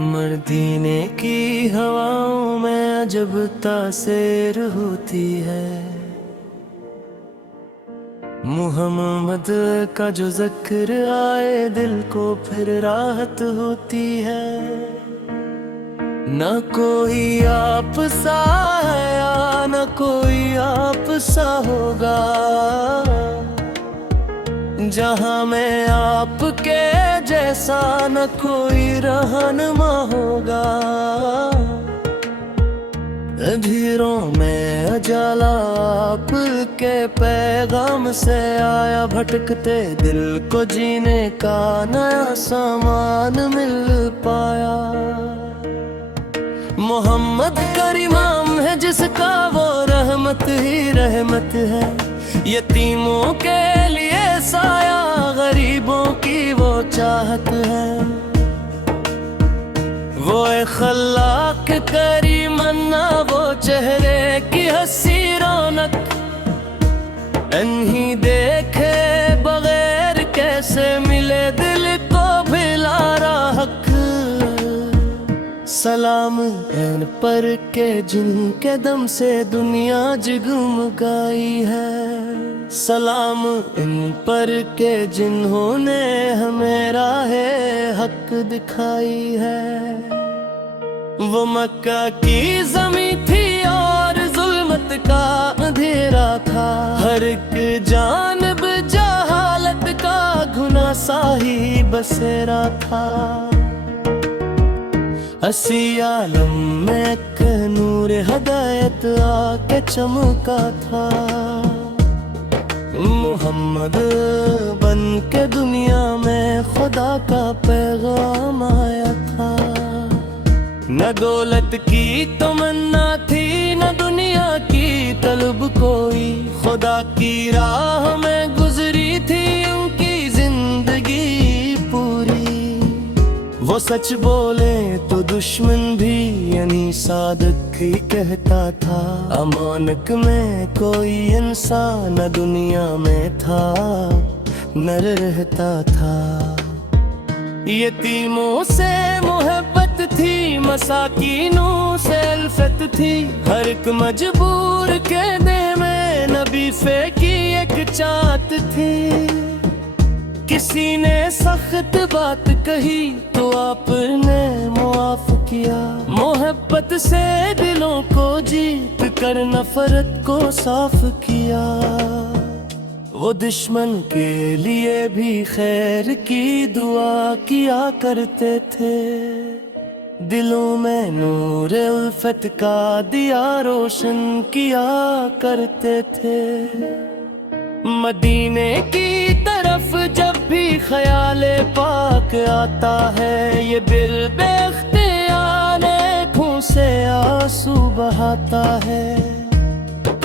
مدینے کی ہواؤں میں عجب تاثیر ہوتی ہے، محمد کا جو ذکر آئے دل کو پھر راحت ہوتی ہے۔ نہ کوئی آپ سا ہے یا نہ کوئی آپ سا ہوگا، جہاں میں آپ کے جیسا نہ کوئی رہنما ہوگا۔ اندھیروں میں اجالا آپ کے پیغام سے آیا، بھٹکتے دل کو جینے کا نیا سامان مل پایا۔ محمد کریم ہے جس کا وہ رحمت ہی رحمت ہے، یتیموں کے لیے سایہ، غریبوں کی وہ چاہت ہے۔ وہ خلاق کریم نہ وہ چہرے کی ہنسی رونق، انہی دیکھے بغیر کیسے ملے دل کو بھلا حق۔ سلام ان پر کے جن کے دم سے دنیا جگمگائی ہے، سلام ان پر کے جنہوں نے ہمیں راہ حق دکھائی ہے۔ وہ مکہ کی زمین تھی اور ظلمت کا اندھیرا تھا، ہر ایک جانب جہالت کا گھنا سا ہی بسیرا تھا۔ اسی عالم میں ایک نور ہدایت آ کے چمکا تھا، محمد بن کے دنیا میں خدا کا پیغام آیا تھا۔ نہ دولت کی تمنا تھی نہ دنیا کی طلب کوئی، خدا کی راہ میں گزری تھی ان کی زندگی پوری۔ وہ سچ بولے تو دشمن بھی یعنی صادق ہی کہتا تھا، امانت میں کوئی انسان نہ دنیا میں تھا نہ رہتا تھا۔ یتیموں سے محبت تھی، مساکینوں سے الفت تھی، ہر ایک مجبور کے دل میں نبی کی ایک چاہت تھی۔ کسی نے سخت بات کہی تو آپ نے معاف کیا، محبت سے دلوں کو جیت کر نفرت کو صاف کیا۔ وہ دشمن کے لیے بھی خیر کی دعا کیا کرتے تھے، دلوں میں نور الفت کا دیا روشن کیا کرتے تھے۔ مدینے کی طرف جب بھی خیال پاک آتا ہے، یہ دل بے اختیار آنکھوں سے آنسو بہاتا ہے۔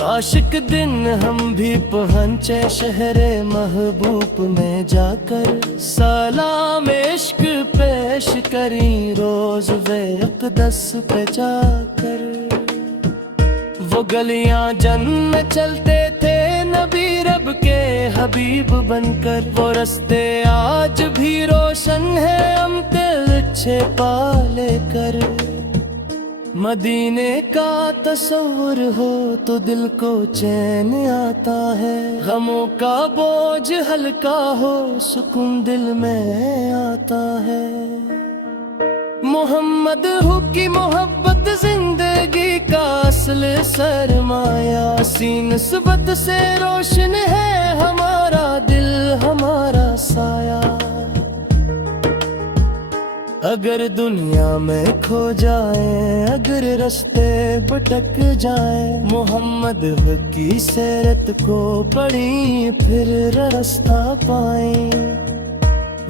عاشق دن ہم بھی پہنچے شہر محبوب میں جا کر، سلام عشق پیش کریں روز اقدس پہ جا کر۔ وہ گلیاں جنت چلتے تھے نبی رب کے حبیب بن کر، وہ رستے آج بھی روشن ہے ہم دل اچھے پا لے کر۔ مدینے کا تصور ہو تو دل کو چین آتا ہے، غموں کا بوجھ ہلکا ہو سکون دل میں آتا ہے۔ محمد ہو کی محبت زندگی کا اصل سرمایہ، اسی نسبت سے روشن ہے ہمارا دل ہمارا سایہ۔ اگر دنیا میں کھو جائیں، اگر رستے بھٹک جائیں، محمد کی سیرت کو پڑھیں پھر راستہ پائیں۔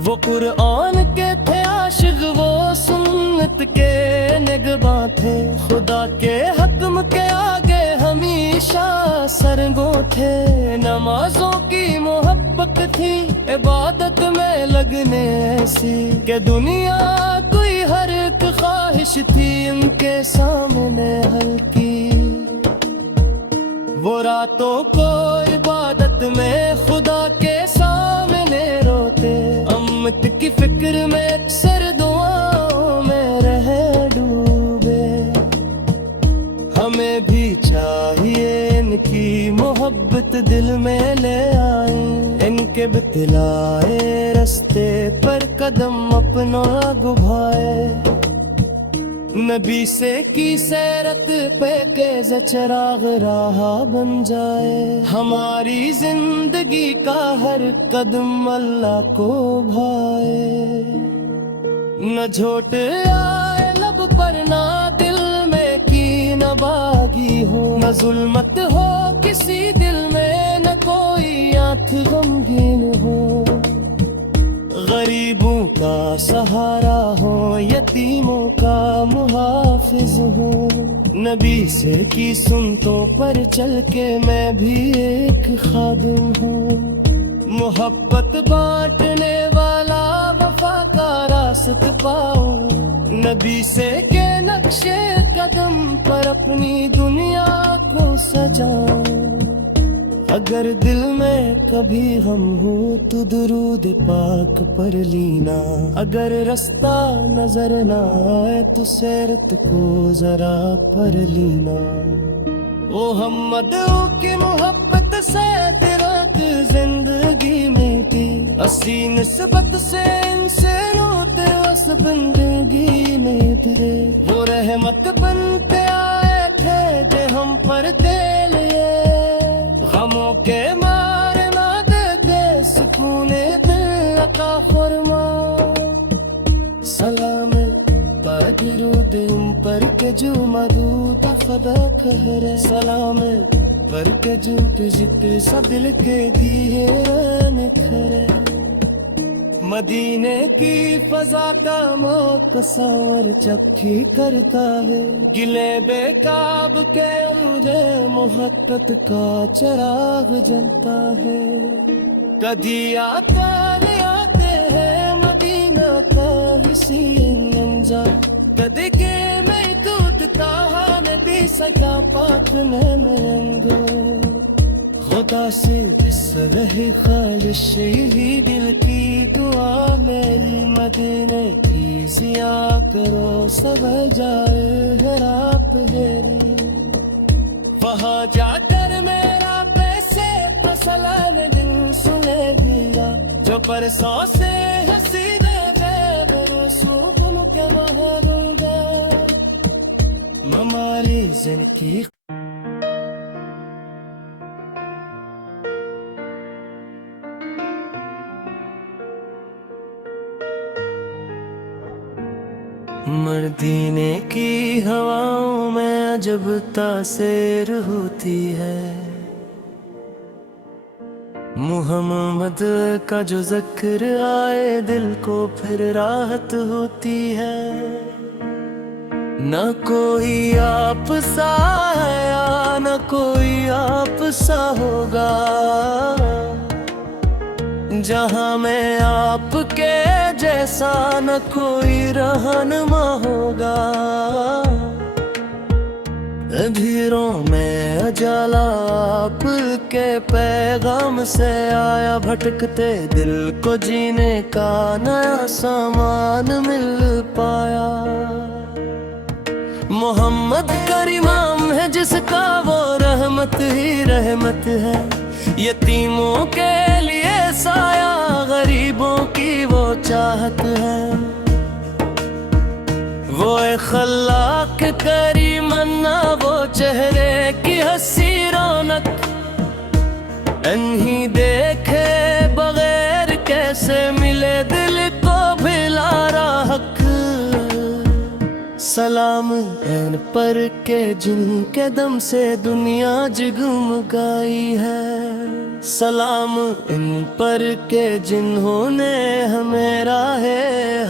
وہ قرآن کے تھے عاشق، وہ سنت کے نگہباں تھے، خدا کے حکم کے آگے ہمیشہ سرگو تھے۔ نمازوں کی محبت تھی، عبادت میں لگنے ایسی کہ دنیا کوئی ہر ایک خواہش تھی ان کے سامنے ہلکی۔ وہ راتوں کو عبادت میں خدا کے سامنے روتے، امت کی فکر میں اکثر دعاؤں میں رہ ہمیں بھی چاہیے ان کی محبت دل میں لے آئیں، ان کے بتلائے رستے پر قدم اپنا گبھائے، نبی سے کی سیرت پہ کیز چراغ راہ بن جائے، ہماری زندگی کا ہر قدم اللہ کو بھائے، نہ جھوٹ آئے لب پر نہ دل میں کین باغی ہو، نہ ظلمت ہو کسی دل میں، نہ کوئی آنکھ غمگین ہو، غریبوں کا سہارا ہو، یتیموں کا محافظ ہو، نبی سے کی سنتوں پر چل کے میں بھی ایک خادم ہوں، محبت بانٹنے والا وفا کا راست پاؤں، نبی سے کے نقشے قدم پر اپنی دنیا کو سجاؤں، اگر دل میں کبھی غم ہو تو درود پاک پر لینا، اگر رستہ نظر نہ آئے تو سیرت کو ذرا پڑھ لینا، او ہم مدعو کی محبت سے تیرات زندگی میں تھی، اسی نسبت سے ان سے روتے اس بندگی میں تھے، وہ رحمت بنتے آئے تھے کہ ہم پر دے لیے، غموں کے مارے نہ دے سکون دل کا فرما، سلام درود ان پر کے جو مدود خدا کہرے، سلام پر کے جو ذکر سا دل کے دیے نکھرے، مدینے کی فضا کا تصور چکھی کرتا ہے، گلے بے کعب کے عمدے محبت کا چراغ جلتا ہے، کدی آتے ہیں مدینہ کا حسین انجا، کدی کے میں ٹوٹتا نبی سکا پاک میں خدا سے دس رہے خواہش یہی دل کی دعا میری، مدینے کی سیاہ کرو سب جائے ہرا پہری، وہاں جا کر میرا پیسے مسئلہ نے دن سنے دیا، جو پرسوں سے ہنسی دے رسو تم کے مہاروں گا، ہماری زندگی مدینے کی ہواؤں میں عجب تاثیر ہوتی ہے، محمد کا جو ذکر آئے دل کو پھر راحت ہوتی ہے، نہ کوئی آپ سا ہے نہ کوئی آپ سا ہوگا، جہاں میں آپ کے جیسا نہ کوئی رہنما ہوگا، اندھیروں میں اجالا آپ کے پیغام سے آیا، بھٹکتے دل کو جینے کا نیا سامان مل پایا، محمد کریم ہے جس کا وہ رحمت ہی رحمت ہے، یتیموں کے لیے سایہ غریبوں کی وہ چاہت ہے، وہ خلاق کریم نہ وہ چہرے کی ہنسی رونق، انہی دیکھے بغیر کیسے ملے دل کو بھلارا حق، سلام ان پر کے جن کے دم سے دنیا جگمگائی ہے، سلام ان پر کے جنہوں نے ہمیں راہ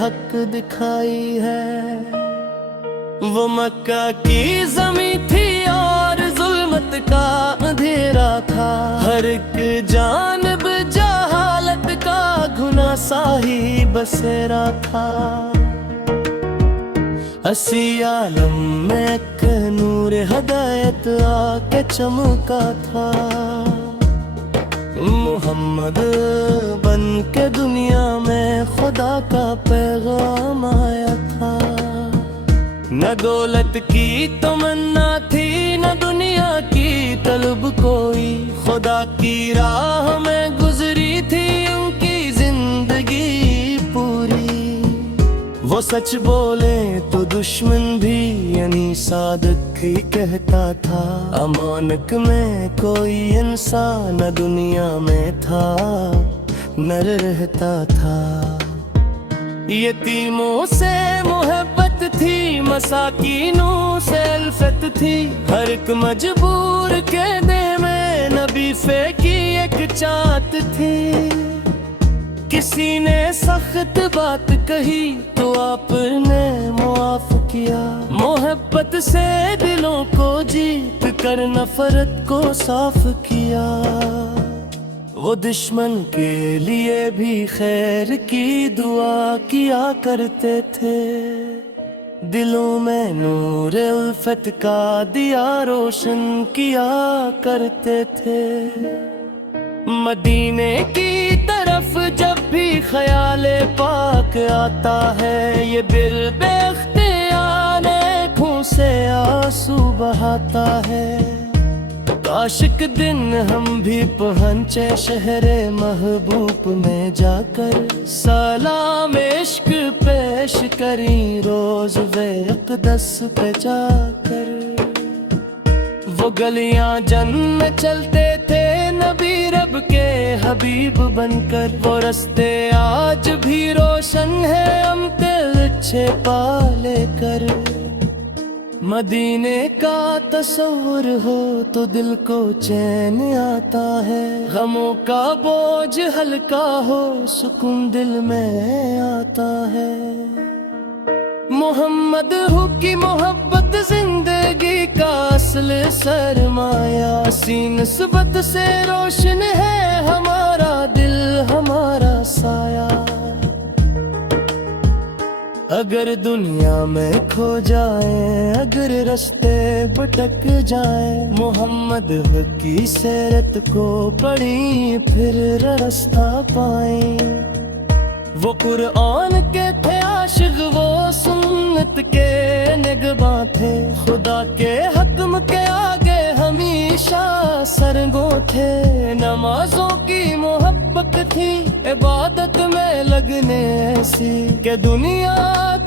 حق دکھائی ہے، وہ مکہ کی زمین تھی اور ظلمت کا اندھیرا تھا، ہر ایک جانب جہالت کا گھنا سا ہی بسیرا تھا، اسی عالم میں ایک نور ہدایت آ کے چمکا تھا، محمد بن کے دنیا میں خدا کا پیغام آیا تھا، نہ دولت کی تمنا تھی نہ دنیا کی طلب کوئی، خدا کی راہ میں گزری تھی ان کی زندگی پوری۔ وہ سچ بولے تو دشمن بھی یعنی صادق ہی کہتا تھا، امانک میں کوئی انسان نہ دنیا میں تھا نہ رہتا تھا۔ یتیموں سے محبت تھی، مساکینوں سے الفت تھی، ہر ایک مجبور کے دے میں نبی کی ایک چاہت تھی۔ کسی نے سخت بات کہی تو آپ نے معاف کیا، محبت سے دلوں کو جیت کر نفرت کو صاف کیا۔ وہ دشمن کے لیے بھی خیر کی دعا کیا کرتے تھے، دلوں میں نور الفت کا دیا روشن کیا کرتے تھے۔ مدینے کی طرف جب بھی خیال پاک آتا ہے، یہ دل بے اختیار آنکھوں سے آنسو بہاتا ہے۔ کاش ایک دن ہم بھی پہنچے شہر محبوب میں جا کر، سلام عشق پیش کریں روز اقدس پہ جا کر۔ وہ گلیاں جن میں چلتے تھے نبی رب کے حبیب بن کر، وہ رستے آج بھی روشن ہے ہم دل اچھے پا لے کر۔ مدینے کا تصور ہو تو دل کو چین آتا ہے، غموں کا بوجھ ہلکا ہو سکون دل میں آتا ہے۔ محمد ہو کی محبت زندگی کا اصل سرمایہ، اسی نسبت سے روشن ہے ہمارا دل ہمارا سایہ۔ اگر دنیا میں کھو جائیں، اگر رستے بھٹک جائیں، محمد کی سیرت کو پڑھیں پھر راستہ پائیں۔ وہ قرآن کے تھے عاشق، وہ سنت کے نگہباں تھے، خدا کے حکم کے آگے ہمیشہ سرگو تھے۔ نمازوں کی محبت تھی، عبادت میں لگنے ایسی کہ دنیا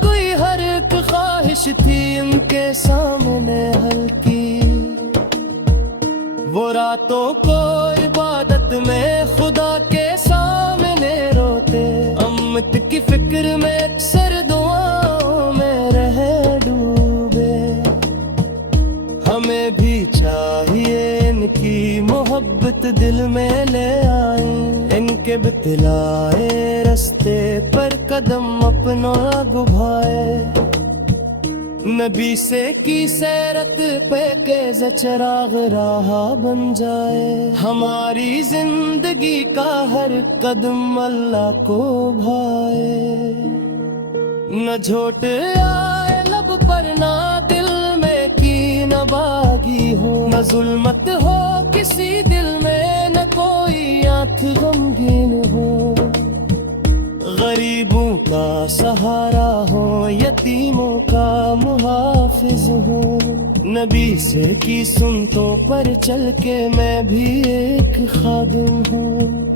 کوئی ہر ایک خواہش تھی ان کے سامنے ہلکی۔ وہ راتوں کو عبادت میں خدا کے سامنے روتے، امت کی فکر میں اکثر دعاؤں میں رہے ڈوبے۔ ہمیں بھی چاہیے ان کی محبت دل میں لے آئیں، ان کے بتلائے رستے پر قدم اپنا گبھائے۔ نبی سے کی سیرت پہ کیز چراغ راہ بن جائے، ہماری زندگی کا ہر قدم اللہ کو بھائے۔ نہ جھوٹ آئے لب پر نہ دل میں کین باغی ہو، نہ ظلمت ہو کسی دل میں، نہ کوئی آنکھ غمگین ہو۔ غریبوں کا سہارا ہو، یتیموں کا محافظ ہو، نبی سے کی سنتوں پر چل کے میں بھی ایک خادم ہوں۔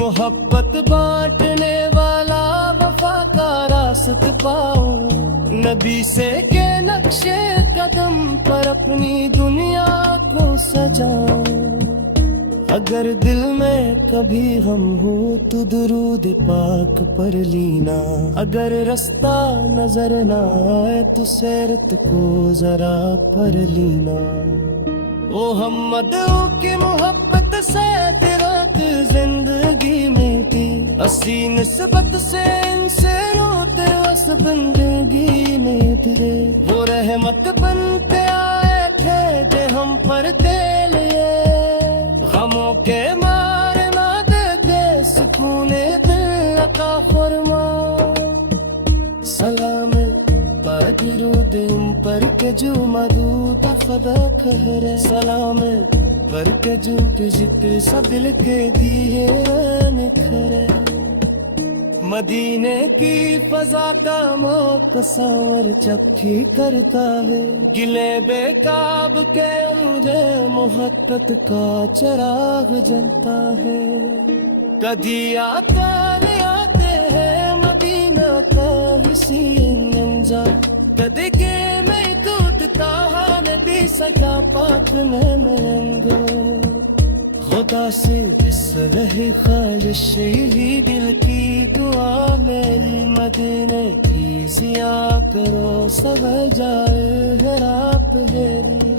محبت بانٹنے والا وفا کا راست پاؤں، نبی سے کے نقشے قدم پر اپنی دنیا کو سجاؤں۔ اگر دل میں کبھی غم ہو تو درود پاک پر لینا، اگر رستہ نظر نہ آئے تو سیرت کو ذرا پڑھ لینا۔ محمد کی محبت سے تیرت زندگی میں تھی، اسی نسبت سے ان سے روتے وس بندگی میں تھے۔ وہ رحمت بنتے آئے تھے کہ ہم پر دے لیے، غموں کے مارے نہ دے دے سکون دل عطا فرما۔ سلام درود ان پر کے جو مدود فدا کہرے، سلام پر کے جو جت سا دل کے دیے نکھرے۔ مدینے کی فضا کا تصور جب بھی کرتا ہے، گلے بے کعب کے مجھے محبت کا چراغ جلتا ہے۔ کدی آتے ہیں مدینہ کا حسی انجا، کدی کے میں ٹوٹتا نبی سکا پاک میں مرنگو، خدا سے بس رہے خواہش یہی دل کی دعا میری، مدینے کی سیاہ کرو سور جائے ہرا پہری،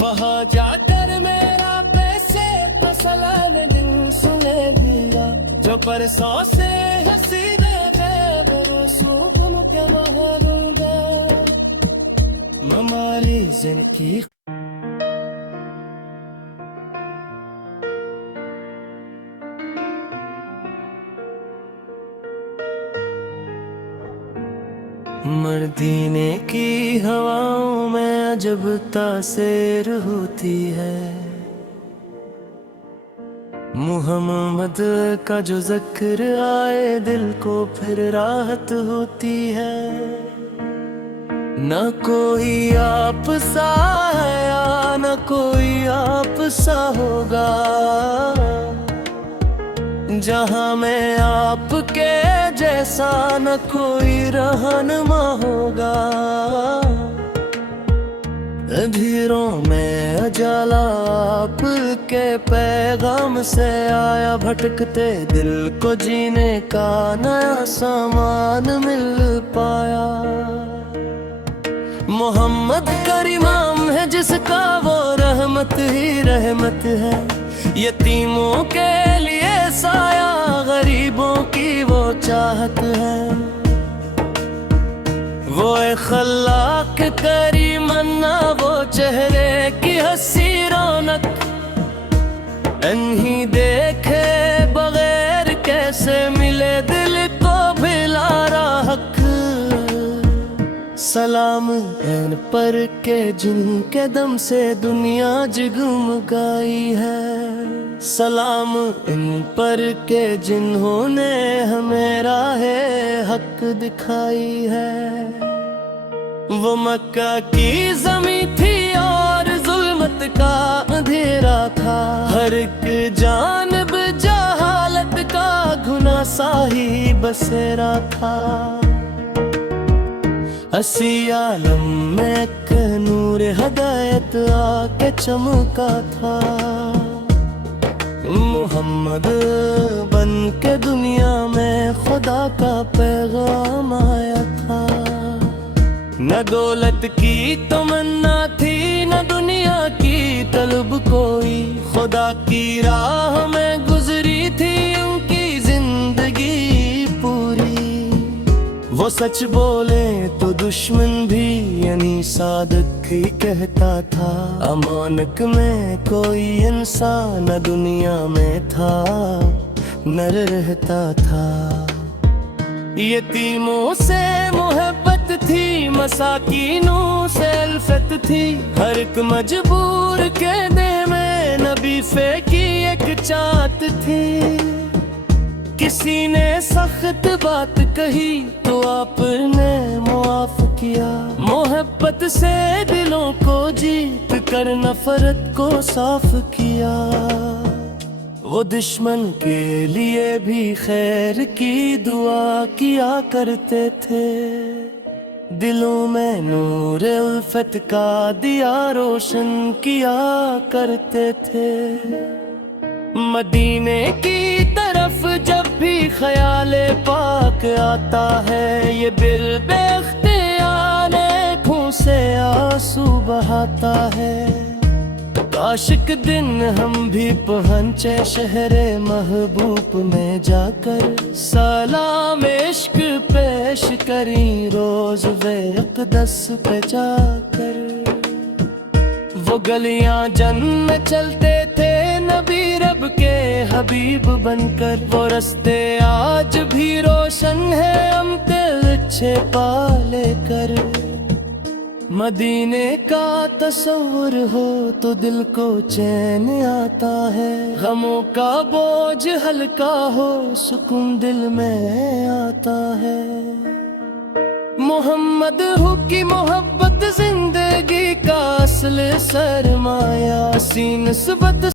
وہاں جا کر میرا پیسے مسئلہ نے دل سنے دیا، جو پرسوں سے ہنسی دے دے رسو تم کے وہاں دوں گا ہماری زندگی۔ مدینے کی ہواؤں میں عجب تاثیر ہوتی ہے، محمد کا جو ذکر آئے دل کو پھر راحت ہوتی ہے، نہ کوئی آپ سا ہے نہ کوئی آپ سا ہوگا، جہاں میں آپ کے جیسا نہ کوئی رہنما ہوگا، اندھیروں میں اجالا آپ کے پیغام سے آیا، بھٹکتے دل کو جینے کا نیا سامان مل پایا، محمد کریم ہے جس کا وہ رحمت ہی رحمت ہے، یتیموں کے لیے سایہ غریبوں کی وہ چاہت ہے، وہ خلاق کریم نہ وہ چہرے کی ہنسی رونق، انہی دیکھے بغیر کیسے ملے دل کو بھلا حق، سلام ان پر کے جن کے دم سے دنیا جگمگائی ہے، سلام ان پر کے جنہوں نے ہمیں راہ حق دکھائی ہے، وہ مکہ کی زمین تھی اور ظلمت کا اندھیرا تھا، ہر ایک جانب جہالت کا گھنا سا ہی بسیرا تھا، اسی عالم میں ایک نور ہدایت آ کے چمکا تھا، محمد بن کے دنیا میں خدا کا پیغام آیا تھا، نہ دولت کی تمنا تھی نہ دنیا کی طلب کوئی، خدا کی راہ میں گزری تھی ان کی زندگی پوری، وہ سچ بولے تو دشمن بھی یعنی صادق ہی کہتا تھا، امانک میں کوئی انسان نہ دنیا میں تھا نہ رہتا تھا، یتیموں سے محبت تھی مساکینوں سے الفت تھی، ہر ایک مجبور کے دے میں نبی کی ایک چاہت تھی، کسی نے سخت بات کہی تو آپ نے معاف کیا، محبت سے دلوں کو جیت کر نفرت کو صاف کیا، وہ دشمن کے لیے بھی خیر کی دعا کیا کرتے تھے، دلوں میں نور الفت کا دیا روشن کیا کرتے تھے، مدینے کی طرف جب بھی خیال پاک آتا ہے، یہ دل بے اختیار آنکھوں سے آنسو بہاتا ہے، کاش ایک دن ہم بھی پہنچے شہر محبوب میں جا کر، سلام عشق پیش کریں روز اقدس پہ جا کر، وہ گلیاں جن میں چلتے تھے نبی رب کے حبیب بن کر، وہ رستے آج بھی روشن ہے ہم دل اچھے پا لے کر، مدینے کا تصور ہو تو دل کو چین آتا ہے، غموں کا بوجھ ہلکا ہو سکون دل میں آتا ہے۔ محمد ہو کی محبت زندگی کا اصل سرمایہ، سی نسبت